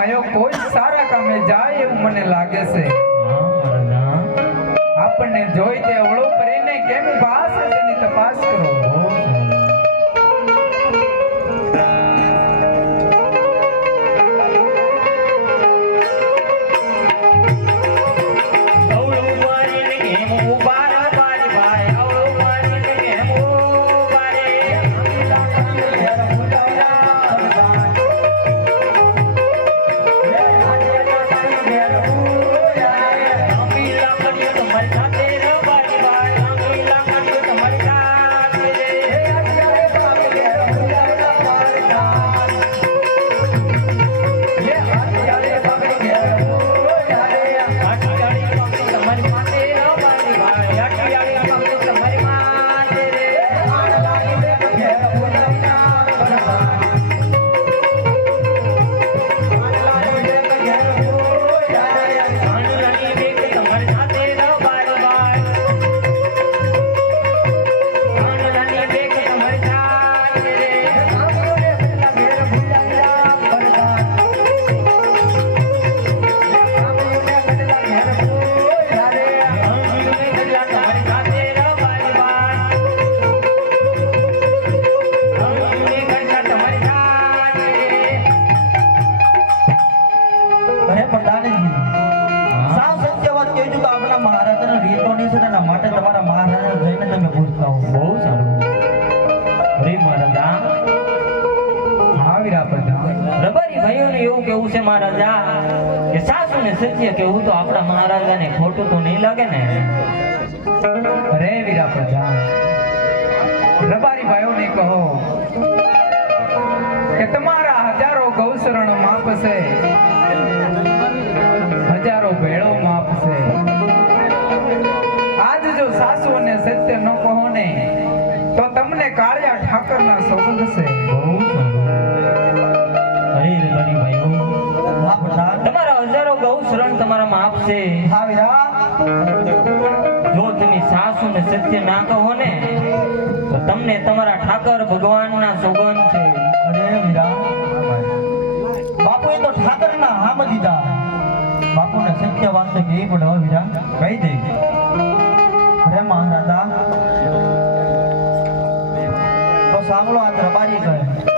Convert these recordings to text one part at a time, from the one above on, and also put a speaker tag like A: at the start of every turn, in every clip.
A: ભાઈઓ કોઈ સારા કામે જાય એવું મને લાગે છે. આપણને જોઈ તે ઓળો કરીને કેમ પાસ તપાસ કરો.
B: કેવું છે મહારાજા? કે સાસુ ને સત્ય કેવું તો આપણા મહારાજાને ખોટું તો નહીં લાગે ને?
A: રે વીરા પ્રજા રબારી ભાઈઓને કહો કે તમારા હજારો ગૌશરણ માપશે હજારો ભેળો માપશે આજ જો સાસુ અને સત્ય ન કહો ને તો તમને કાળિયા ઠાકરના સંબંધ છે.
B: બહુ સંબંધ અરે રબારી ભાઈઓ શરણ તમારા
C: માં આપશે
B: જો તમે સાસુ ને સત્ય ના કહો ને તો તમને તમારા ઠાકર ભગવાનના સોગંદ છે.
C: અરે વીરા. બાપુએ તો ઠાકરના હામ દીધા. બાપુને સત્ય વાત તો કેવી પડે હો કહી દે. અરે મહારાજા. તો સાંભળો આ રબારી કહે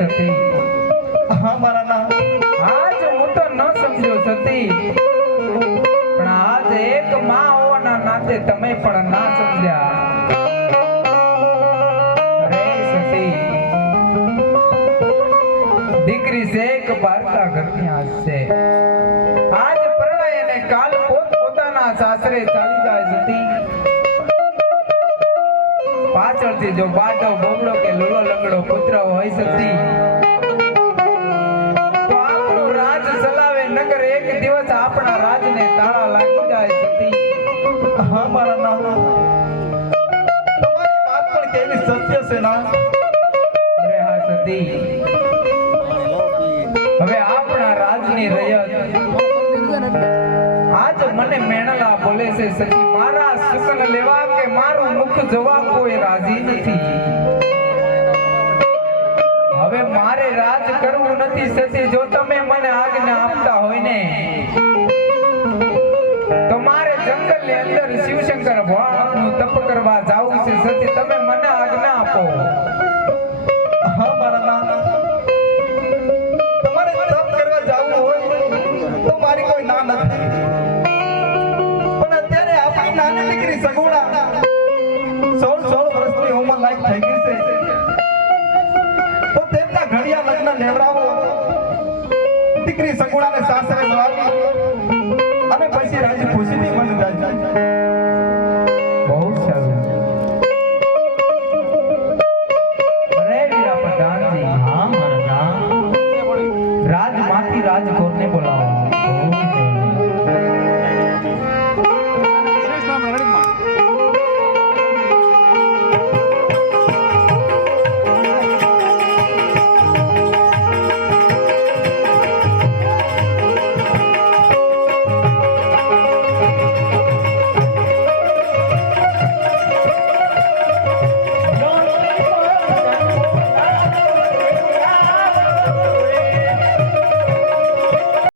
A: સતી.
D: હા નામ
A: આજ હું તો ન સમજ્યો સતી. પણ આજ એક માં હોવાના નાતે તમે પણ ના સમજ્યા. દીકરી છે એક બારકા ઘરની આજ છે પાછળથી જો બાટો બમડો કે લુલો લંગડો પુત્ર હોય સતી તો આપણું રાજ ચલાવે નગર એક દિવસ આપણા રાજને તાળા લાગી જાય સતી
D: હા મારા નાના. તમારી વાત પણ કેવી સત્ય છે ના?
A: અરે હા સતી. હવે આપણા રાજની રયત. આજ મને મેણલા બોલે છે સતી. મારા લેવા કે મારું મુખ જવા કોઈ રાજી નથી. હવે મારે રાજ કરવું નથી સતી, જો તમે મને આજ્ઞા આપતા હોય ને, તો મારે જંગલની અંદર શિવશંકર ભોળાનાથનું તપ કરવા જાવું છે સતી, તમે મને આજ્ઞા આપો.
D: લાયક થઈ ગઈ છે. તો તેમના ઘડિયા લગ્ન લેવડાવો. દીકરી સગુણાને સાસરે લાવી અને પછી રાજી ખુશીથી મન જાય